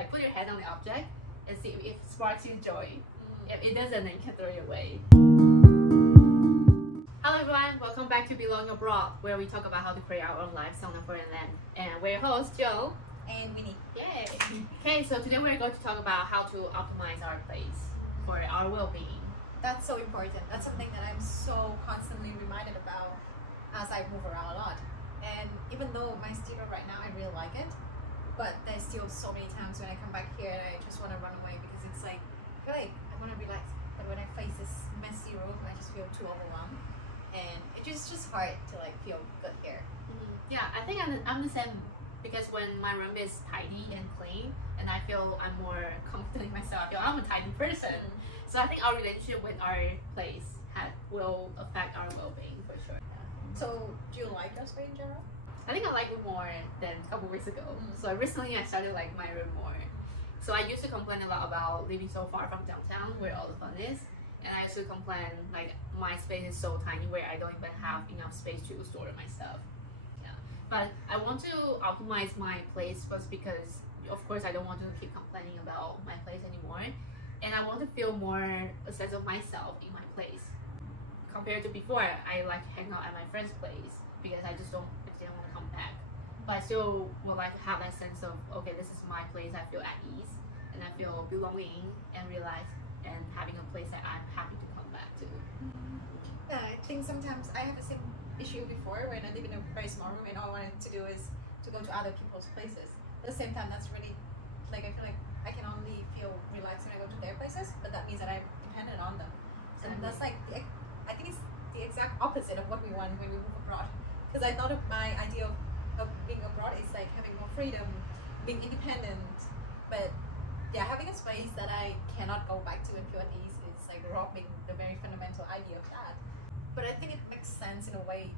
Like put your head on the object and see if it sparks you joy. If it doesn't, then you can throw it away. Hello everyone, welcome back to Belong Abroad, where we talk about how to create our own lives on a foreign land. And we're your hosts, Joe and Winnie. Yay! Okay, so today we're going to talk about how to optimize our place for our well-being. That's so important. That's something that I'm so constantly reminded about as I move around a lot. And even though my studio right now, I really like it, but there's still so many times when I come back here and I just want to run away because it's like, I feel like I want to relax. But when I face this messy room, I just feel too overwhelmed. And it's just hard to like feel good here. Yeah, I think I'm the same, because when my room is tidy and clean and I feel I'm more confident in myself, I feel I'm a tidy person. So I think our relationship with our place will affect our well-being for sure. So do you like your space in general? I think I like it more than a couple weeks ago. So recently I started like my room more. So I used to complain a lot about living so far from downtown where all the fun is. And I used to complain like my space is so tiny where I don't even have enough space to store my stuff. Yeah. But I want to optimize my place first because of course I don't want to keep complaining about my place anymore. And I want to feel more a sense of myself in my place. Compared to before, I like to hang out at my friend's place because I didn't want to come back. But I still would like to have that sense of, okay, this is my place, I feel at ease and I feel belonging and relaxed and having a place that I'm happy to come back to. Yeah, I think sometimes I have the same issue before when I live in a very small room and all I wanted to do is to go to other people's places. At the same time, that's really, like, I feel like I can only feel relaxed when I go to their places, but that means that I'm dependent on them. And that's like, I think it's the exact opposite of what we want when we move abroad. Because I thought of my idea of being abroad is like having more freedom, being independent, but yeah, having a space that I cannot go back to and feel at ease is like robbing the very fundamental idea of that. But I think it makes sense in a way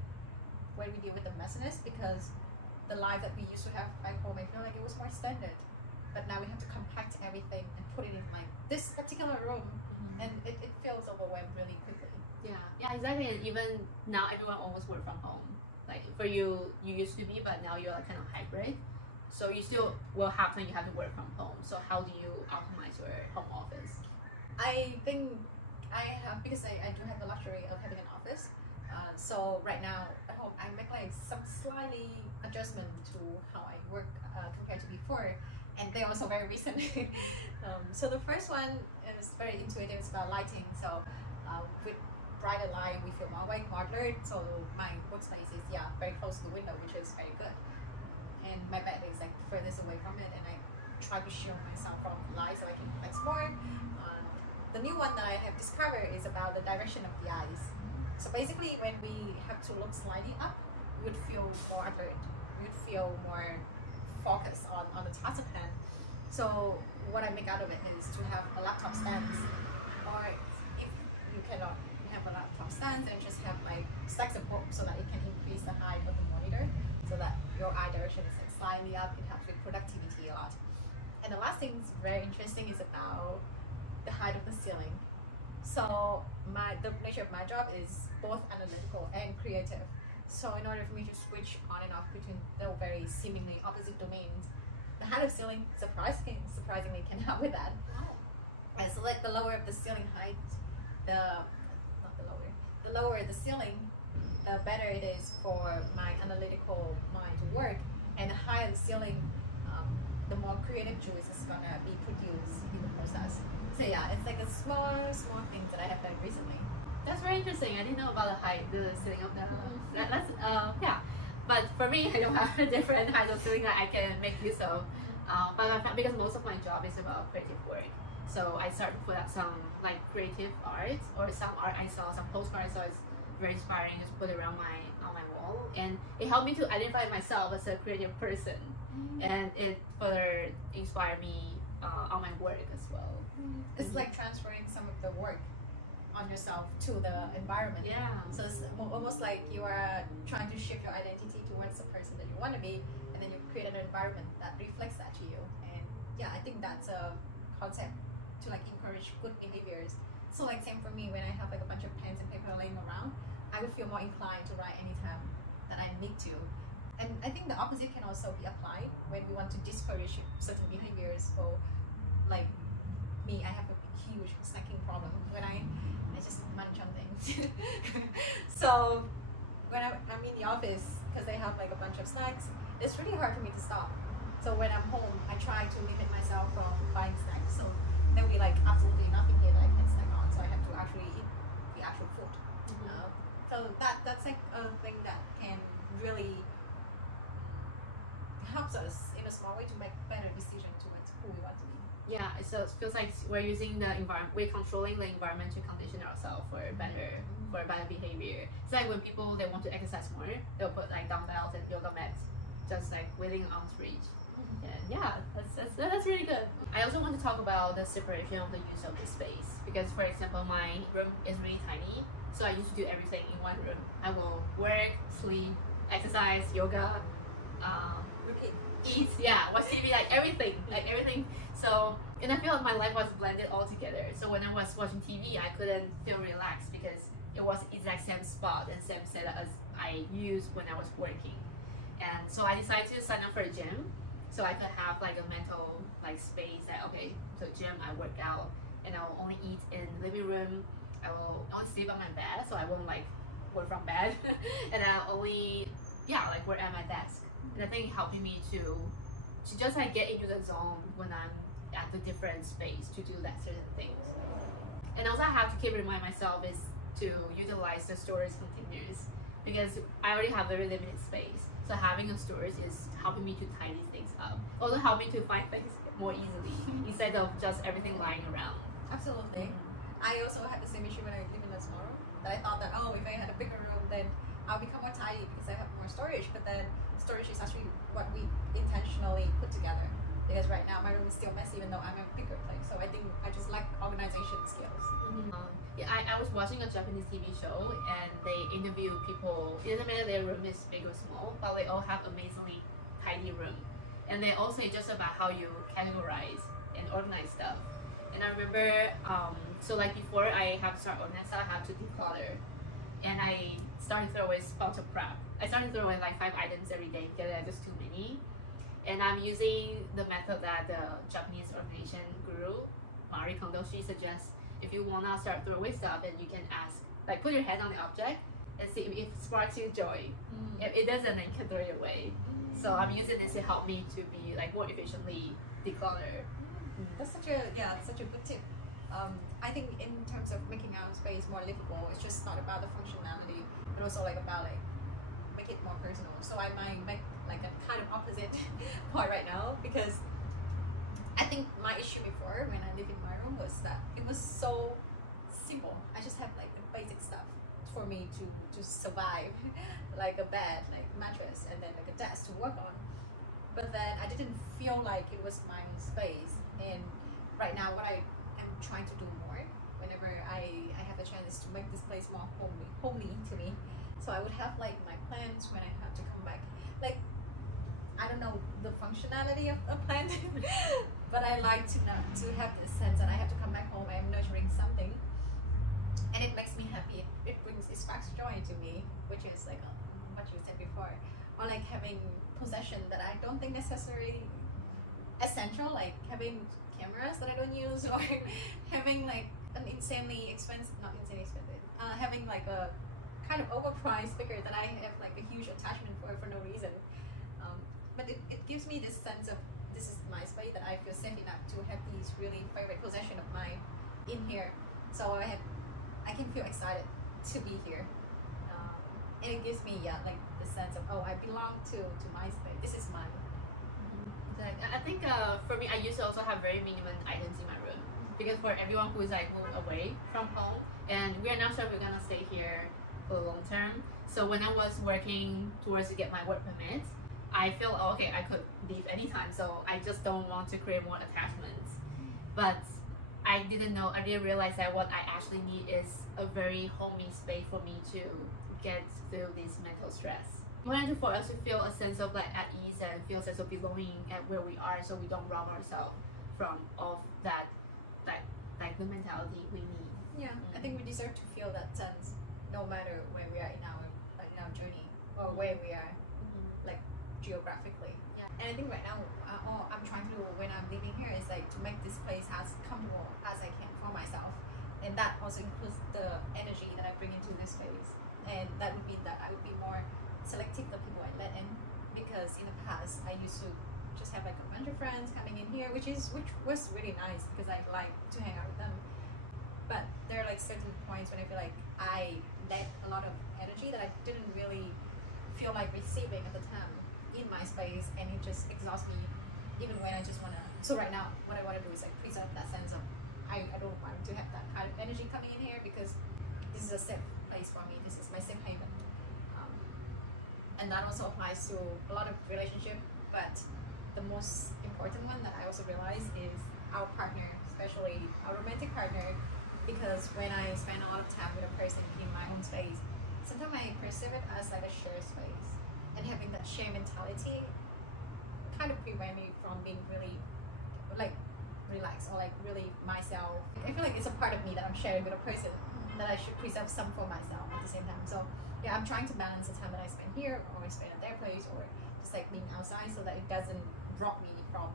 when we deal with the messiness, because the life that we used to have back home, I feel like it was more standard. But now we have to compact everything and put it in like this particular room, and it feels overwhelmed really quickly. Yeah, exactly. And even now, everyone almost work from home. Like for you used to be, but now you're like kind of hybrid. So you still will have time you have to work from home. So how do you optimize your home office? I think I have, because I do have the luxury of having an office. So right now at home, I make like some slightly adjustment to how I work compared to before. And they're also very recent. So the first one is very intuitive. It's about lighting. So with brighter light, we feel more awake, more alert. So my workspace is very close to the window, which is very good. And my bed is like furthest away from it, and I try to shield myself from light so I can flex more. The new one that I have discovered is about the direction of the eyes. So basically, when we have to look slightly up, we would feel more alert. We would feel more focus on the task at hand. So what I make out of it is to have a laptop stand, or if you cannot have a laptop stand, then just have like stacks of books so that it can increase the height of the monitor, so that your eye direction is like slightly up. It helps with productivity a lot. And the last thing is very interesting is about the height of the ceiling. So the nature of my job is both analytical and creative. So in order for me to switch on and off between the very seemingly opposite domains, the height of ceiling surprisingly can help with that. And so like the lower the ceiling height, the lower the ceiling, the better it is for my analytical mind to work. And the higher the ceiling, the more creative juice is gonna be produced in the process. So yeah, it's like a small thing that I have done recently. That's very interesting. I didn't know about the ceiling of the. That's But for me, I don't have a different height of ceiling that I can make use of. But because most of my job is about creative work, so I started to put out some like creative art or some art I saw, some postcards. So it's very inspiring. Just put it around on my wall, and it helped me to identify myself as a creative person, and it further inspired me on my work as well. It's like transferring some of the work on yourself to the environment. Yeah. So it's almost like you are trying to shift your identity towards the person that you want to be, and then you create an environment that reflects that to you. And yeah, I think that's a concept to like encourage good behaviors. So like same for me, when I have like a bunch of pens and paper laying around, I would feel more inclined to write anytime that I need to. And I think the opposite can also be applied when we want to discourage certain behaviors. Or like me, I have a huge snacking problem when I just munch on things. So when I'm in the office, because they have like a bunch of snacks, it's really hard for me to stop. So when I'm home, I try to limit myself from buying snacks. So there will be like absolutely nothing here that I can snack on. So I have to actually eat the actual food. So that's like a thing that can really helps us in a small way to make better decisions towards who we want to be. Yeah, so it feels like we're using the environment, we're controlling the environment to condition ourselves for better behavior. It's like when people they want to exercise more, they'll put like dumbbells and yoga mats just like within arm's reach. Yeah, that's really good. I also want to talk about the separation of the use of the space because, for example, my room is really tiny, so I used to do everything in one room. I will work, sleep, exercise, yoga, Repeat. eat, watch TV, like everything. So, and I feel like my life was blended all together. So when I was watching TV, I couldn't feel relaxed because it was exact same spot and same setup as I used when I was working. And so I decided to sign up for a gym so I could have like a mental like space that okay, so gym I work out and I will only eat in the living room. I will only sleep on my bed so I won't like work from bed and I'll only like work at my desk. And I think helping me to just like get into the zone when I'm at the different space to do that certain things. And also I have to keep reminding myself is to utilize the storage containers because I already have very limited space. So having a storage is helping me to tidy things up. Also help me to find things more easily instead of just everything lying around. Absolutely. I also had the same issue when I lived in a small room. That I thought that if I had a bigger room, then I'll become more tidy because I have more storage. But then storage is actually what we intentionally put together. Because right now my room is still messy even though I'm a bigger place. So I think I just like organization skills. I was watching a Japanese TV show and they interview people. It doesn't matter their room is big or small, but they all have amazingly tidy room. And they all say just about how you categorize and organize stuff. And I remember, so like before I have to start organizing, I have to declutter. And I started to throw away a bunch of crap. I started to throw away like 5 items every day because they're just too many. And I'm using the method that the Japanese organization guru, Marie Kondo, she suggests if you wanna start throwing away stuff, then you can ask, like put your hand on the object and see if it sparks you joy. If it doesn't, then you can throw it away. So I'm using this to help me to be like more efficiently declutter. That's such a good tip. I think in terms of making our space more livable, it's just not about the functionality, but also like about like make it more personal. So I might make like a kind of opposite point right now because I think my issue before when I lived in my room was that it was so simple. I just have like the basic stuff for me to survive, like a bed, like mattress, and then like a desk to work on. But then I didn't feel like it was my own space. And right now, what I am trying to do more whenever I have a chance is to make this place more homely to me. So I would have like my plants when I have to come back. Like I don't know the functionality of a plant, but I like to have this sense that I have to come back home. I am nurturing something, and it makes me happy. It sparks joy to me, which is like what you said before, or like having possession that I don't think necessarily essential, like having cameras that I don't use, or having like an insanely expensive, not insanely expensive, having like a kind of overpriced speaker that I have like a huge attachment for no reason. But it gives me this sense of this is my space that I feel safe enough to have these really favorite possession of mine in here. So I can feel excited to be here. And it gives me like the sense of I belong to my space. This is mine. I think for me, I used to also have very minimum items in my room because for everyone who is like moved away from home, and we are not sure we're gonna stay here for the long term. So when I was working towards to get my work permit, I feel okay, I could leave anytime. So I just don't want to create more attachments. But I didn't realize that what I actually need is a very homey space for me to get through this mental stress. We wanted for us to feel a sense of like at ease and feel a sense of belonging at where we are, so we don't rob ourselves from all that like the mentality we need. Yeah, I think we deserve to feel that sense, no matter where we are in our journey or where we are, like geographically. And I think right now, all I'm trying to do when I'm living here is like to make this place as comfortable as I can for myself, and that also includes the energy that I bring into this space. And that would mean that I would be more selective the people I let in, because in the past I used to just have like a bunch of friends coming in here, which was really nice because I like to hang out with them. But there are like certain points when I feel like I let a lot of energy that I didn't really feel like receiving at the time in my space, and it just exhausts me even when I just want to. So right now what I want to do is like preserve that sense of I don't want to have that kind of energy coming in here, because this is a safe place for me, this is my safe haven. And that also applies to a lot of relationship, but the most important one that I also realize is our partner, especially our romantic partner, because when I spend a lot of time with a person in my own space, sometimes I perceive it as like a shared space, and having that share mentality kind of prevent me from being really like relaxed or like really myself. I feel like it's a part of me that I'm sharing with a person, that I should preserve some for myself at the same time. So yeah, I'm trying to balance the time that I spend here or I spend at their place, or just like being outside, so that it doesn't drop me from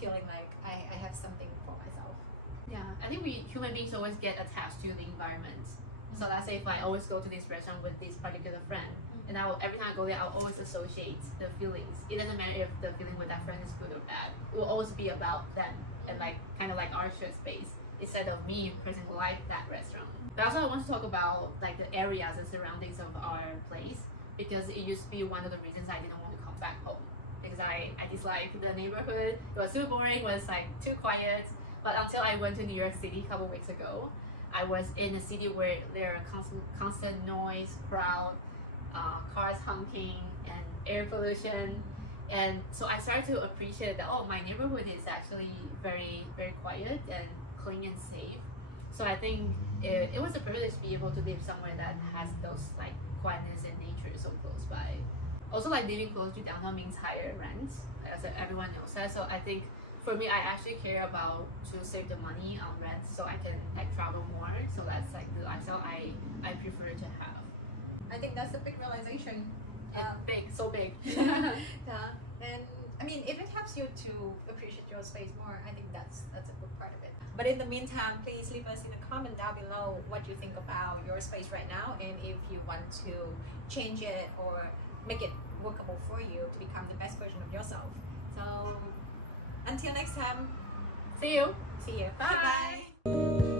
feeling like I have something for myself. Yeah, I think we human beings always get attached to the environment. So let's say if I always go to this restaurant with this particular friend, and every time I go there, I'll always associate the feelings. It doesn't matter if the feeling with that friend is good or bad. It will always be about them and like kind of like our shared space, instead of me personally like that restaurant. But also I want to talk about like the areas and surroundings of our place, because it used to be one of the reasons I didn't want to come back home, because I disliked the neighborhood. It was too boring, it was like too quiet. But until I went to New York City a couple weeks ago, I was in a city where there are constant noise, crowd, cars honking, and air pollution. And so I started to appreciate that, oh, my neighborhood is actually very, very quiet and clean and safe. So I think it was a privilege to be able to live somewhere that has those like quietness and nature so close by. Also, like living close to downtown means higher rent, as everyone knows that. So I think for me, I actually care about to save the money on rent, so I can like travel more. So that's like the lifestyle I prefer to have. I think that's a big realization. Big, so big. Yeah, and I mean, if it helps you to appreciate your space more, I think that's a good part of it. But in the meantime, please leave us in a comment down below what you think about your space right now, and if you want to change it or make it workable for you to become the best version of yourself. So until next time, See you. see you. Bye. Bye.